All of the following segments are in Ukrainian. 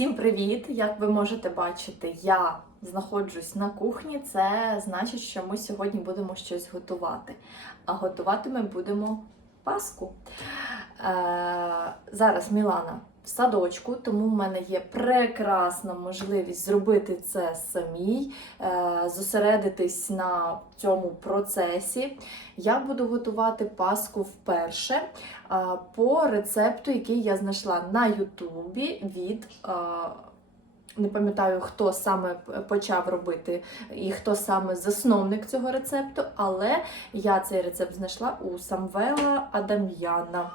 Всім привіт! Як ви можете бачити, я знаходжусь на кухні. Це значить, що ми сьогодні будемо щось готувати. А готувати ми будемо паску. Е, зараз Мілана в садочку, тому в мене є прекрасна можливість зробити це самій, е, зосередитись на цьому процесі. Я буду готувати паску вперше по рецепту, який я знайшла на Ютубі від. Не пам'ятаю, хто саме почав робити і хто саме засновник цього рецепту, але я цей рецепт знайшла у Самвела Адам'яна.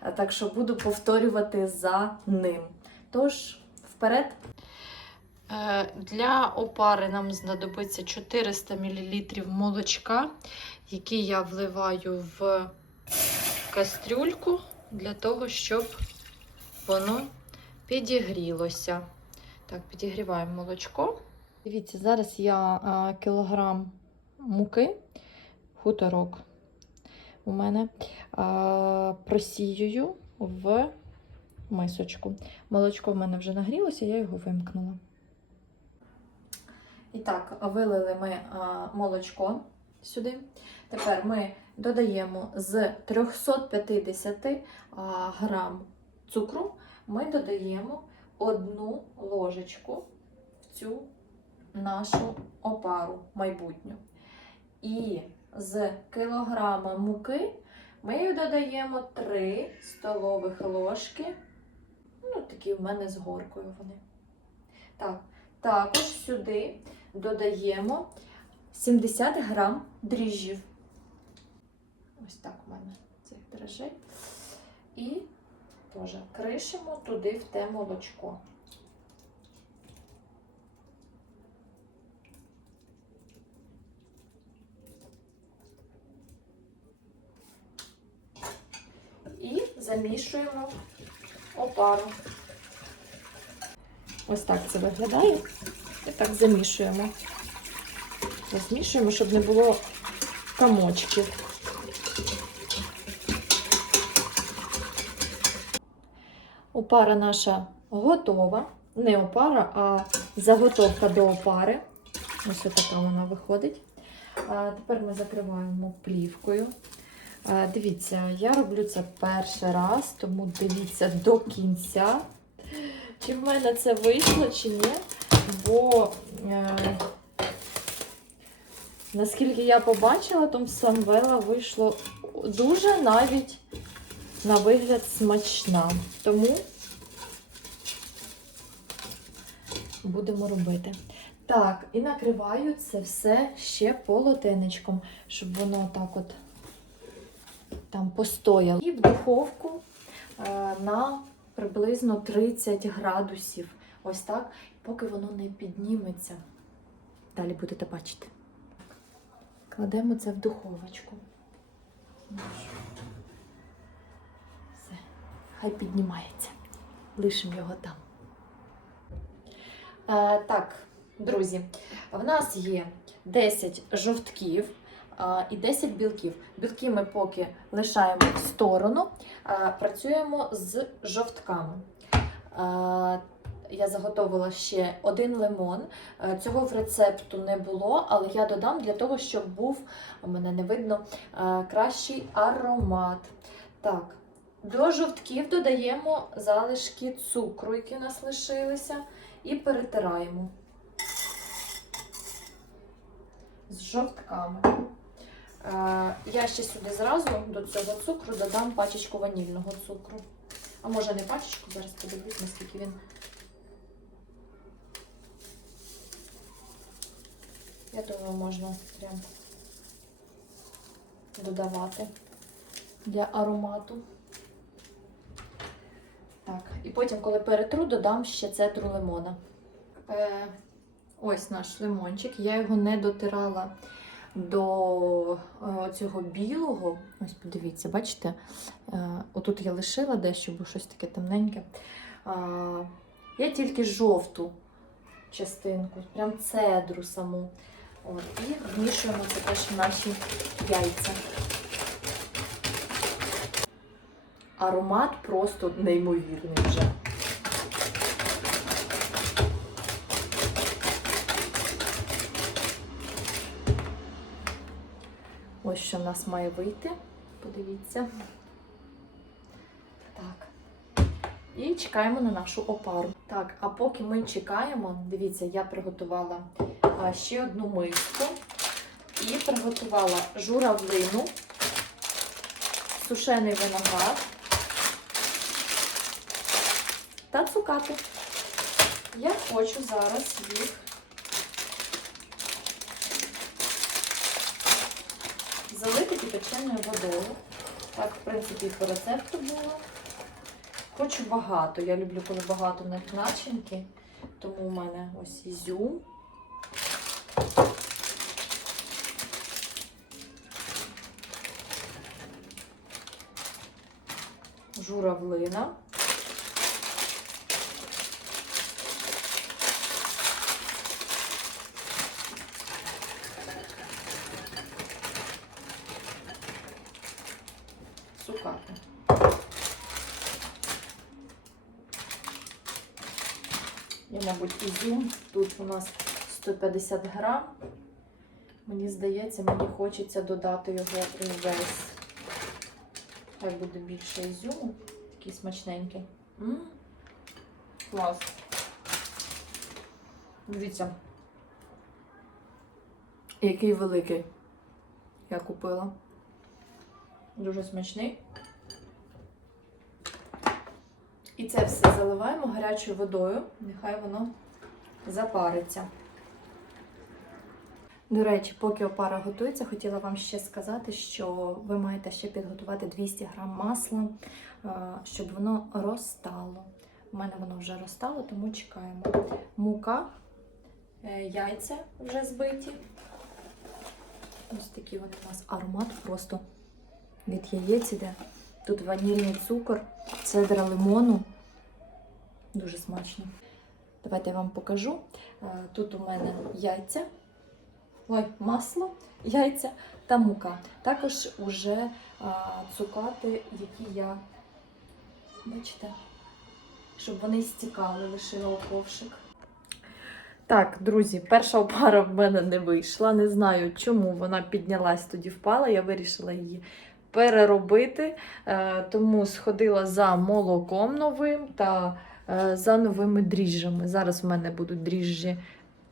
А, Так що буду повторювати за ним. Тож, вперед. Е, Для опари нам знадобиться 400 мл молочка, який я вливаю в кастрюльку для того, щоб воно підігрілося. Так, підігріваємо молочко. Дивіться, зараз я кілограм муки, хуторок у мене просіюю в мисочку. Молочко в мене вже нагрілося, я його вимкнула. І так, вилили ми молочко сюди. Тепер ми додаємо з 350 а, грам цукру, ми додаємо одну ложечку в цю нашу опару майбутню. І з кілограма муки ми додаємо 3 столових ложки. Ну, такі в мене з горкою вони. Так, також сюди додаємо 70 грам дріжджів. Ось так у мене цих дрожжей. І теж кришимо туди в те молочко. І замішуємо опару. Ось так це виглядає. І так замішуємо. Розмішуємо, щоб не було комочків. Опара наша готова. Не опара, а заготовка до опари. Ось така вона виходить. А тепер ми закриваємо плівкою. А, дивіться, я роблю це перший раз, тому дивіться до кінця, чи в мене це вийшло, чи ні. Бо е, наскільки я побачила, там Самвела вийшло дуже навіть на вигляд смачна. Тому будемо робити. Так, і накриваю це все ще полотенечком, щоб воно так от там постояло. І в духовку е, на приблизно 30 градусів. Ось так, поки воно не підніметься. Далі будете бачити. Кладемо це в духовочку. Все, хай піднімається. Лишимо його там. Е, так, друзі, в нас є 10 жовтків і 10 білків. Білки ми поки лишаємо в сторону, працюємо з жовтками. Я заготовила ще один лимон. Е, Цього в рецепту не було, але я додам для того, щоб був, мене не видно, е, кращий аромат. Так, до жовтків додаємо залишки цукру, які у нас лишилися, і перетираємо з жовтками. Е, Я ще сюди зразу до цього цукру додам пачечку ванільного цукру. А може не пачечку, зараз подивлюсь, наскільки він. Я думаю, можна прям додавати для аромату. Так, і потім, коли перетру, додам ще цедру лимона. Е, ось наш лимончик. Я його не дотирала до е, цього білого. Ось подивіться, бачите? Е, отут я лишила дещо, бо щось таке темненьке. Я тільки жовту частинку, прям цедру саму. От, і вмішуємо це теж наші яйця. Аромат просто неймовірний вже. що в нас має вийти. Подивіться. Так. І чекаємо на нашу опару. Так, а поки ми чекаємо, дивіться, я приготувала ще одну миску і приготувала журавлину, сушений виноград та цукати. Я хочу зараз їх залити кипяченою водою. Так, в принципі, по рецепту було. Хочу багато. Я люблю, коли багато на- начинки. Тому у мене ось ізюм. Журавлина. Я, мабуть, ізюм. Тут у нас 150 грам. Мені здається, мені хочеться додати його увесь. Хай буде більше ізюму. Такий смачненький. М, Клас. Дивіться. Який великий я купила. Дуже смачний. І це все заливаємо гарячою водою, нехай воно запариться. До речі, поки опара готується, хотіла вам ще сказати, що ви маєте ще підготувати 200 г масла, е, щоб воно розтало. У мене воно вже розтало, тому чекаємо. Мука, е, яйця вже збиті. Ось такий вони у нас аромат просто від яєць іде. Тут ванільний цукор, цедра лимону. Дуже смачно. Давайте я вам покажу. Е, Тут у мене яйця, ой, масло, яйця та мука. Також уже цукати, які я, бачите, щоб вони стікали, лишила ковшик. Так, друзі, перша опара в мене не вийшла. Не знаю, чому вона піднялась тоді впала. Я вирішила її переробити, е, тому сходила за молоком новим та е, за новими дріжджами. Зараз в мене будуть дріжджі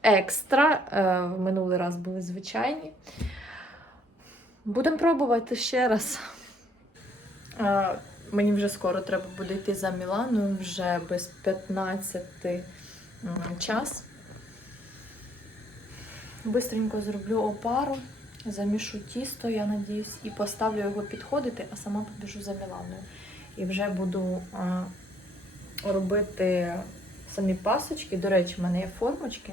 екстра. е, минулий раз були звичайні. Будемо пробувати ще раз. Е, Мені вже скоро треба буде йти за Міланою, вже без 15 час. Бистренько зроблю опару, замішу тісто, я надіюсь, і поставлю його підходити, а сама побіжу за Міланою. І вже буду робити самі пасочки. До речі, в мене є формочки.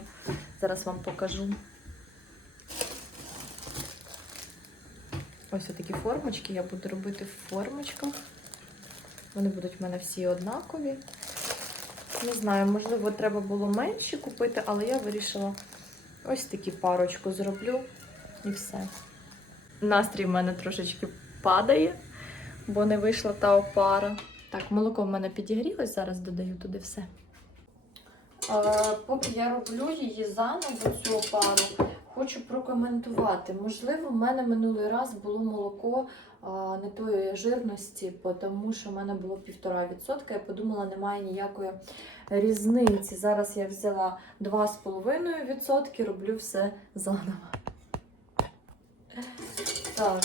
Зараз вам покажу. Ось такі формочки. Я буду робити в формочках. Вони будуть в мене всі однакові. Не знаю, можливо, треба було менші купити, але я вирішила ось такі парочку зроблю і все. Настрій в мене трошечки падає, бо не вийшла та опара. Так, молоко в мене підігрілось, зараз додаю туди все. Е, поки я роблю її заново, цю опару, хочу прокоментувати. Можливо, в мене минулий раз було молоко а, не тої жирності, тому що в мене було 1,5%. Я подумала, немає ніякої різниці. Зараз я взяла 2,5%, роблю все заново. Так.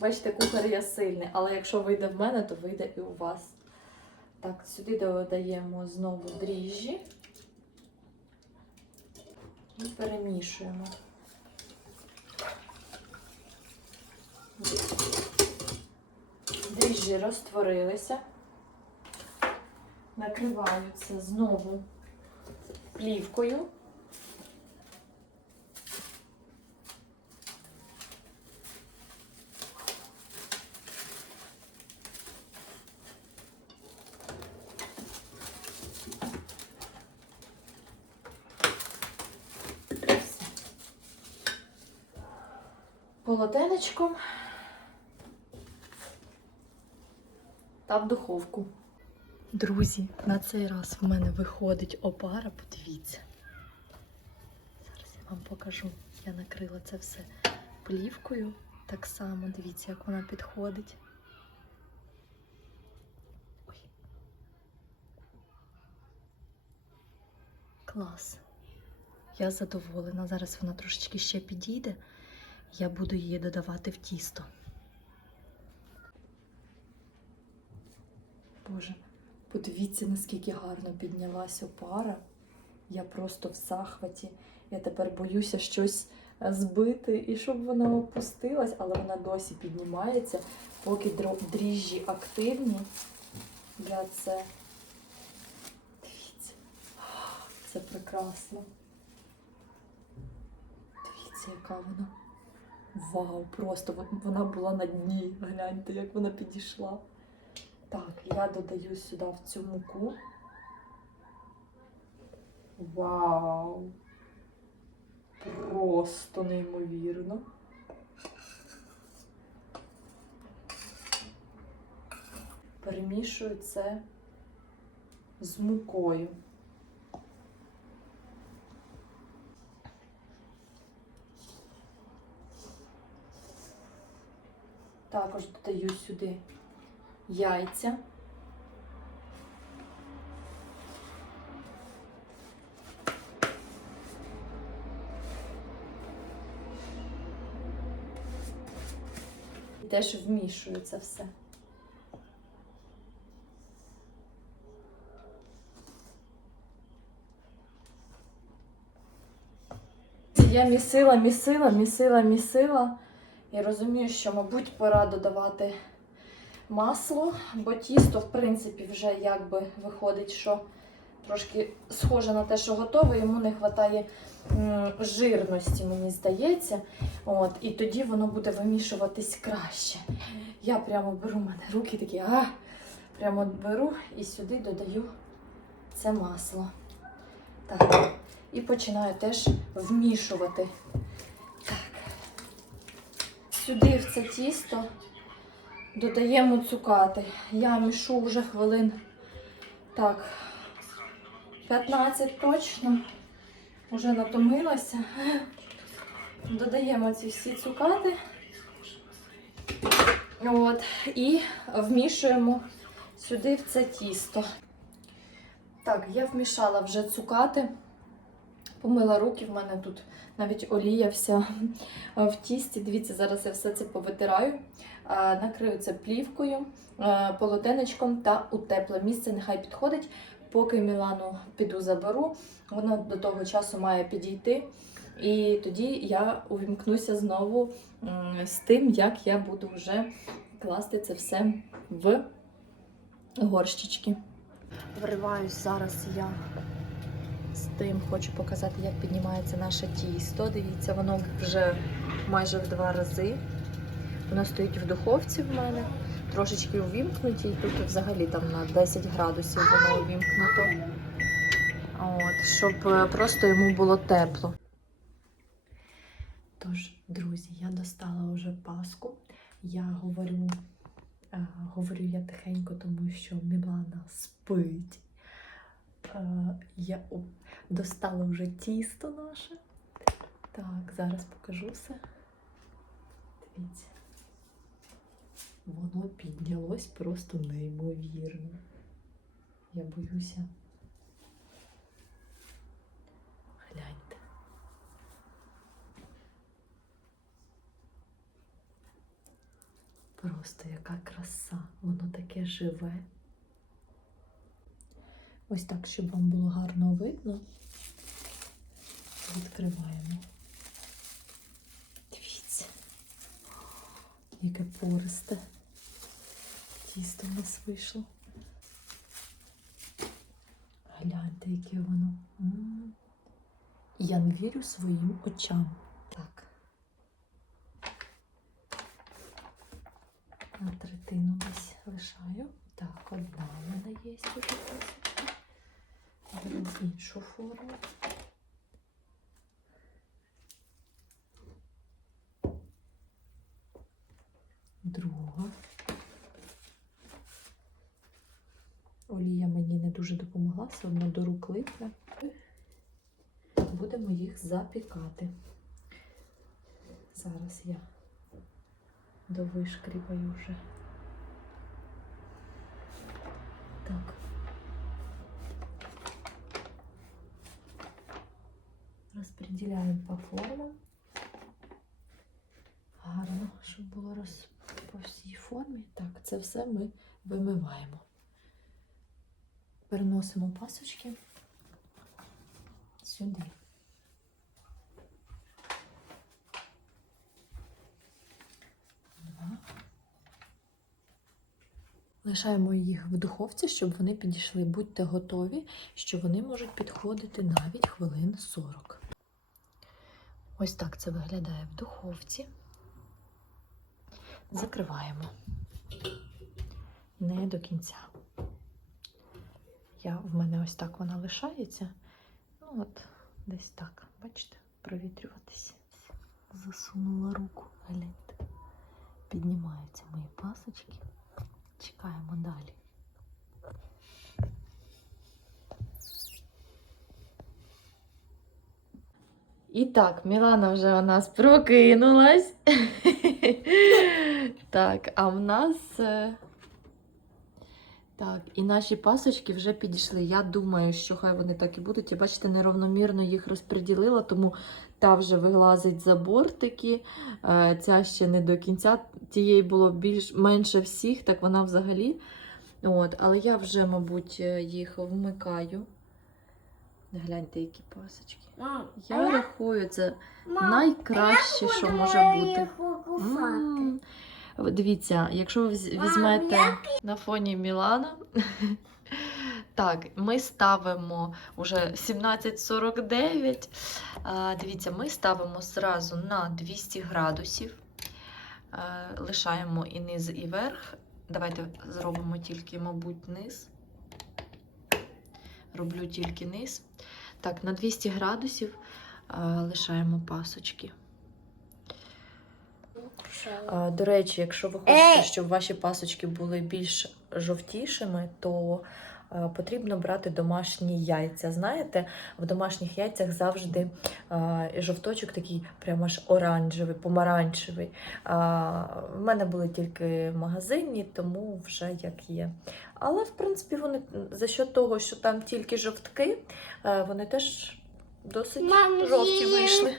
Бачите, кухар я сильний, але якщо вийде в мене, то вийде і у вас. Так, сюди додаємо знову дріжджі і перемішуємо. Дріжджі розтворилися. Накриваю це знову плівкою. Все. Полотенечком та в духовку. Друзі, на цей раз в мене виходить опара, подивіться. Зараз я вам покажу. Я накрила це все плівкою. Так само, дивіться, як вона підходить. Ой. Клас. Я задоволена. Зараз вона трошечки ще підійде. Я буду її додавати в тісто. Боже, подивіться, наскільки гарно піднялася пара. Я просто в захваті. Я тепер боюся щось е, збити і щоб вона опустилась, але вона досі піднімається. Поки дріжджі активні, я це. Дивіться, це прекрасно. Дивіться, яка вона. Вау, просто вона була на дні. Гляньте, як вона підійшла. Так, я додаю сюди в цю муку. Вау! Просто неймовірно. Перемішую це з мукою. Також додаю сюди яйця. Теж вмішую це все. Я місила, місила, місила, місила. І розумію, що, мабуть, пора додавати масло, бо тісто, в принципі, вже якби виходить, що трошки схоже на те, що готове, йому не вистачає жирності, мені здається. От, і тоді воно буде вимішуватись краще. Я прямо беру в мене руки такі, а, прямо беру і сюди додаю це масло. Так. І починаю теж вмішувати. Сюди в це тісто додаємо цукати. Я мішу вже хвилин так, 15 точно. Уже натомилася. Додаємо ці всі цукати. От, і вмішуємо сюди в це тісто. Так, я вмішала вже цукати, помила руки, в мене тут навіть олія вся в тісті. Дивіться, зараз я все це повитираю, накрию це плівкою, а, полотенечком та у тепле місце. Нехай підходить. Поки Мілану піду заберу, вона до того часу має підійти. І тоді я увімкнуся знову з тим, як я буду вже класти це все в горщички. Вриваюсь зараз я з тим, хочу показати, як піднімається наше тісто. Дивіться, воно вже майже в два рази. Воно стоїть в духовці в мене, трошечки увімкнуті, і тут взагалі там на 10 градусів воно увімкнуто. От, щоб е, просто йому було тепло. Тож, друзі, я достала вже паску. Я говорю, е, говорю я тихенько, тому що Мілана спить. Е, я о, достала вже тісто наше. Так, зараз покажу все. Дивіться. Воно піднялось просто неймовірно. Я боюся. Гляньте. Просто яка краса, воно таке живе. Ось так, щоб вам було гарно видно. Відкриваємо. Дивіться, яке пористе. Тісто в нас вийшло. Гляньте, яке воно. Я не вірю своїм очам. Так. На третину десь лишаю. Так, одна в мене є уже Іншу форму. Друга. Олія мені не дуже допомогла, все одно до рук липне. Будемо їх запікати. Зараз я довишкрібаю вже. Так. Розподіляємо по формам. Гарно, щоб було роз... по всій формі. Так, це все ми вимиваємо. Переносимо пасочки сюди. Лишаємо їх в духовці, щоб вони підійшли. Будьте готові, що вони можуть підходити навіть хвилин 40. Ось так це виглядає в духовці. Закриваємо. Не до кінця. Я, в мене ось так вона лишається. Ну от, десь так, бачите, провітрюватися. Засунула руку, гляньте. Піднімаються мої пасочки. Чекаємо далі. І так, Мілана вже у нас прокинулась. Так, а в нас. е, Так, і наші пасочки вже підійшли. Я думаю, що хай вони так і будуть. І бачите, неравномірно їх розподілила, тому та вже вилазить за бортики. е, Ця ще не до кінця. Тієї було більш менше всіх, так вона взагалі. От, але я вже, мабуть, е, їх вмикаю. Гляньте, які пасочки. Мам, Я рахую, це мам, найкраще, що може бути. М. Дивіться, якщо ви Мам, візьмете на фоні Мілана. Так, ми ставимо уже 17.49. Дивіться, ми ставимо зразу на 200 градусів. Лишаємо і низ, і верх. Давайте зробимо тільки, мабуть, низ. Роблю тільки низ. Так, на 200 градусів лишаємо пасочки. До речі, якщо ви хочете, щоб ваші пасочки були більш жовтішими, то е, потрібно брати домашні яйця. Знаєте, в домашніх яйцях завжди е, жовточок такий прямо аж оранжевий, помаранчевий. В мене були тільки магазинні, тому вже як є. Але, в принципі, вони за що того, що там тільки жовтки, е, вони теж досить Мам, жовті вийшли.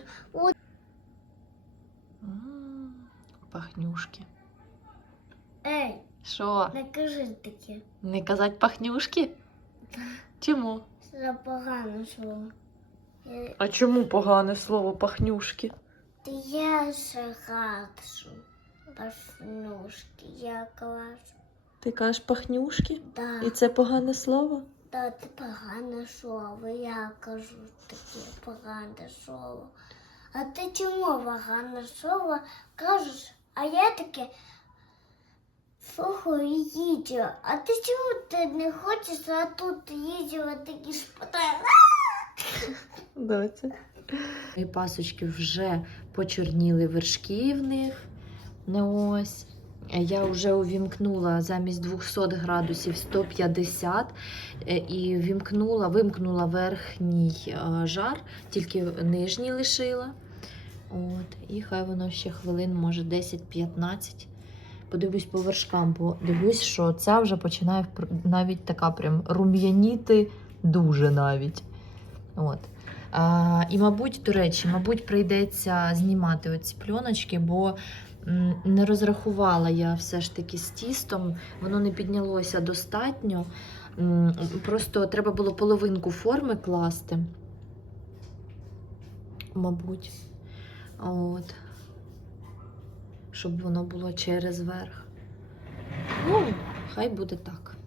Пахнюшки. Ей, Що? не кажи таке. Не казать пахнюшки? Чому? Це погано слово. А чому погане слово пахнюшки? Та я ще гадшу. Пашнушки, я кажу. Ти кажеш пахнюшки? Да, І це погане слово? да, це погане слово. Я кажу таке погане слово. А ти чому погане слово кажеш? А я таке слухаю відео. А ти чому ти не хочеш, а тут відео такі шпитає? Доця. І пасочки вже почорніли вершки в них. Ну ось. Я вже увімкнула замість 200 градусів 150 е, і вімкнула, вимкнула верхній е, жар, тільки нижній лишила. От, і хай воно ще хвилин, може 10-15. Подивлюсь по вершкам, бо дивлюсь, що ця вже починає навіть така прям рум'яніти дуже навіть. От. А, і, мабуть, до речі, мабуть, прийдеться знімати оці пленочки, бо не розрахувала я все ж таки з тістом, воно не піднялося достатньо. Просто треба було половинку форми класти. Мабуть. От. Щоб воно було через верх. Ну, хай буде так.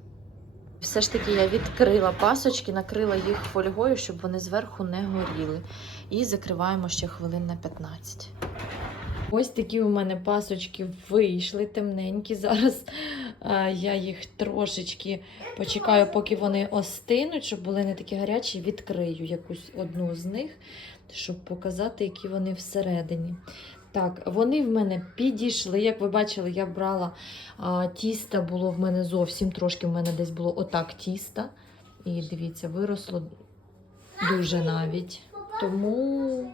Все ж таки я відкрила пасочки, накрила їх фольгою, щоб вони зверху не горіли. І закриваємо ще хвилин на 15. Ось такі у мене пасочки вийшли темненькі. Зараз я їх трошечки почекаю, поки вони остинуть, щоб були не такі гарячі. Відкрию якусь одну з них, щоб показати, які вони всередині. Так, вони в мене підійшли. Як ви бачили, я брала а, тіста було в мене зовсім трошки. В мене десь було отак тіста. І дивіться, виросло дуже навіть. Тому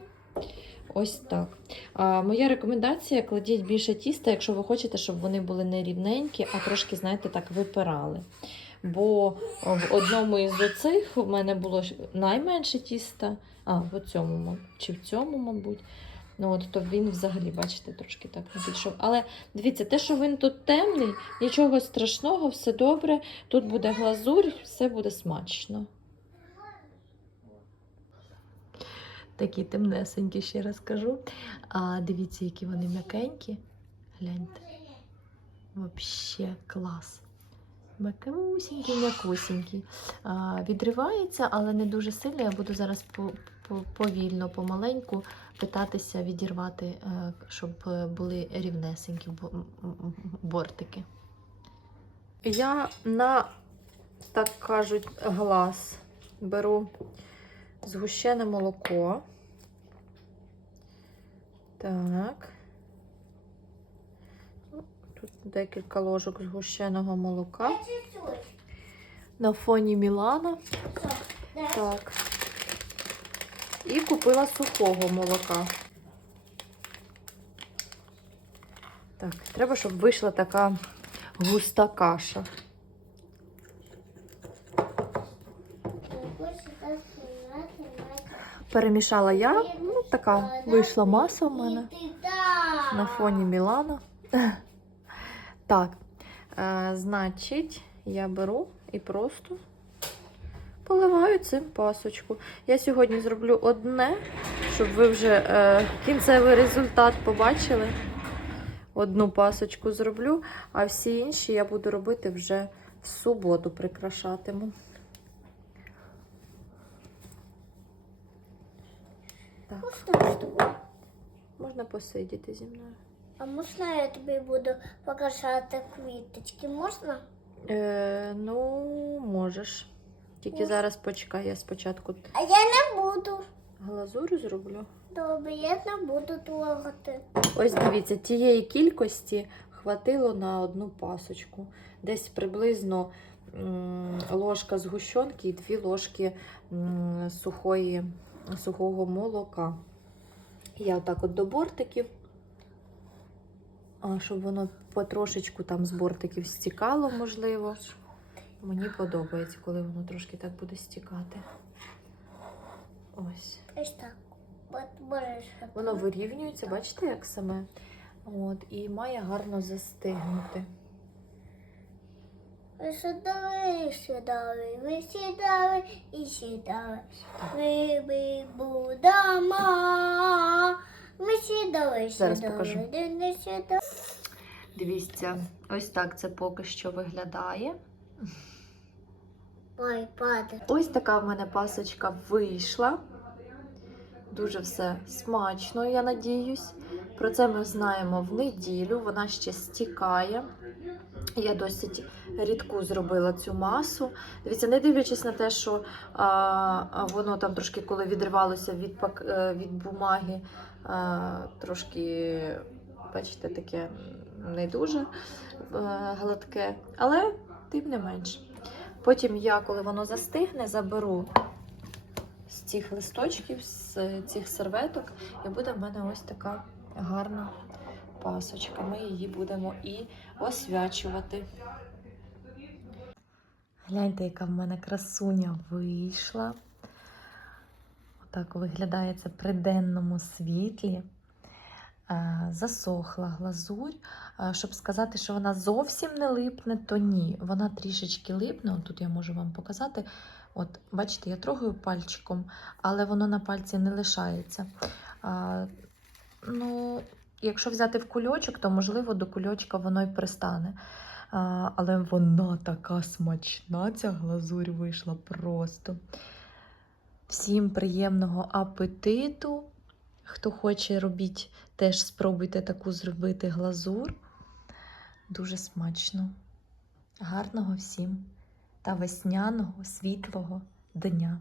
Ось так. А, моя рекомендація: кладіть більше тіста, якщо ви хочете, щоб вони були не рівненькі, а трошки, знаєте, так випирали. Бо в одному із оцих в мене було найменше тіста, а в цьому, чи в цьому, мабуть. Ну, от, то він взагалі, бачите, трошки так не пішов. Але дивіться, те, що він тут темний, нічого страшного, все добре. Тут буде глазурь, все буде смачно. Такі темнесенькі, ще раз кажу. А дивіться, які вони м'якенькі. Гляньте. Вообще клас. М'якусінький, м'якусінький. Відривається, але не дуже сильно. Я буду зараз по, повільно, помаленьку питатися відірвати, е, щоб е, були рівнесенькі бортики. Я на, так кажуть, глаз беру згущене молоко. Так. Ну, Тут декілька ложок згущеного молока на фоні Мілана. Так. І купила сухого молока. Так, треба, щоб вийшла така густа каша. Перемішала я. Ну, така вийшла маса в мене. На фоні Мілана. Так, е, значить, я беру і просто поливаю цим пасочку. Я сьогодні зроблю одне, щоб ви вже е, кінцевий результат побачили. Одну пасочку зроблю, а всі інші я буду робити вже в суботу, прикрашатиму. Так, можна посидіти зі мною. А можна я тобі буду показати квіточки? Можна? Е, ну, можеш. Тільки зараз почекай, я спочатку А я не буду. глазурю зроблю. Добре, я не буду трогати. Ось дивіться, тієї кількості хватило на одну пасочку. Десь приблизно м, ложка згущенки і дві ложки м, сухої, сухого молока. Я отак от до бортиків, а, щоб воно потрошечку там з бортиків стікало, можливо. Мені подобається, коли воно трошки так буде стікати. Ось. Ось так. Воно вирівнюється, бачите, як саме? От, і має гарно застигнути. Ви сідали, сідали, ви сідали і сідали. Ми будемо. Ми сідали, Зараз сідали, покажу. не сідали. Дивіться, ось так це поки що виглядає. Ой. Ось така в мене пасочка вийшла. Дуже все смачно, я надіюсь. Про це ми знаємо в неділю. Вона ще стікає. Я досить рідку зробила цю масу. Дивіться, не дивлячись на те, що а, а, воно там трошки, коли відривалося від, пак, е, від бумаги, а, трошки, бачите, таке не дуже е, гладке, але тим не менш. Потім я, коли воно застигне, заберу з цих листочків, з цих серветок, і буде в мене ось така гарна пасочка. Ми її будемо і освячувати. Гляньте, яка в мене красуня вийшла. Отак виглядає це при денному світлі. Е, Засохла глазурь. Е, Щоб сказати, що вона зовсім не липне, то ні. Вона трішечки липне. От тут я можу вам показати. От, бачите, я трогаю пальчиком, але воно на пальці не лишається. А, ну, якщо взяти в кульочок, то можливо до кульочка воно й пристане. А, але вона така смачна, ця глазурь вийшла просто. Всім приємного апетиту. Хто хоче, робіть, теж спробуйте таку зробити глазур. Дуже смачно. Гарного всім та весняного світлого дня.